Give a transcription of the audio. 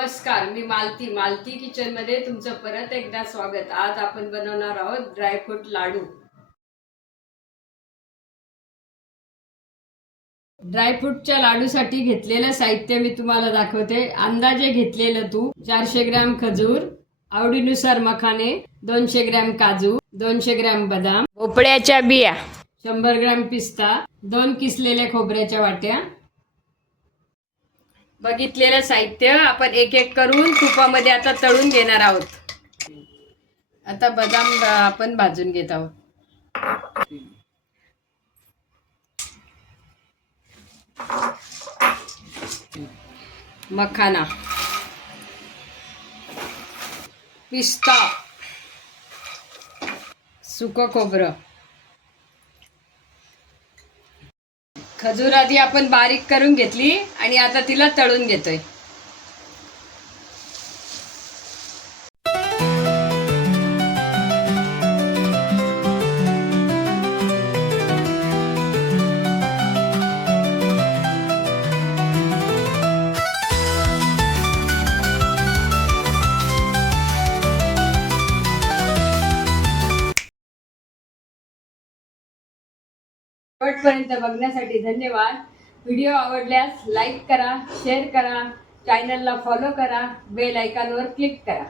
नमस्कार, मी मालती किचन मध्ये तुमचं परत एकदा स्वागत। आज आपण बनवणार आहोत ड्रायफ्रूट लाडू। ड्रायफ्रूटच्या लाडूसाठी घेतलेलं साहित्य मी तुम्हाला दाखवते। अंदाजे घेतलेलं तूप, 400 ग्रॅम खजूर, आवडीनुसार मखाने, 200 ग्रॅम काजू, 200 ग्रॅम बदाम, भोपळ्याच्या बिया, 100 ग्रॅम पिस्ता, 2 किसलेल्या खोबऱ्याच्या वाट्या। बघितलेलं साहित्य आपण एक एक करून तुपामध्ये आता तळून घेणार आहोत। आता बदाम आपण भाजून घेत आहोत। मखाना, पिस्ता, सुकं खोबरं, खजूर आधी आपण बारीक करून घेतली आणि आता तिला तळून घेतोय। शेवटपर्यंत बघण्यासाठी धन्यवाद। व्हिडिओ आवडल्यास लाईक करा, शेअर करा, चॅनलला फॉलो करा, बेल आयकॉनवर क्लिक करा।